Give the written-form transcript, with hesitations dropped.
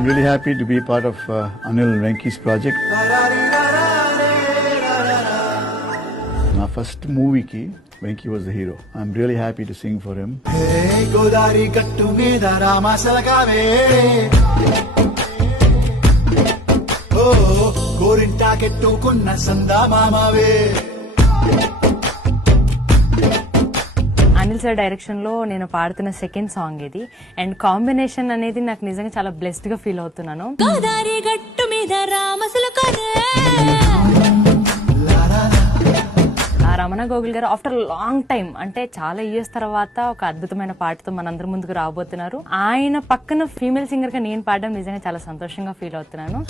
I'm really happy to be part of Anil Venki's project. My first movie ki Venki was the hero. I'm really happy to sing for him. Hey Godari gattu meeda rama salagave. Oh gorinta kettukunna sanda mamave. Anil sir direction లో నేను పాడుతున్న second song ఇది. And combination అనేది నాకు నిజంగా చాలా blessed గా feel అవుతున్నాను. రమణ గోగుల్ గారు ఆఫ్టర్ లాంగ్ టైం, అంటే చాలా ఇయర్స్ తర్వాత ఒక అద్భుతమైన పాటతో మనందరి ముందుకు రాబోతున్నారు. ఆయన పక్కన ఫీమేల్ సింగర్ గా నేను పాడడం నిజంగా చాలా సంతోషంగా ఫీల్ అవుతున్నాను.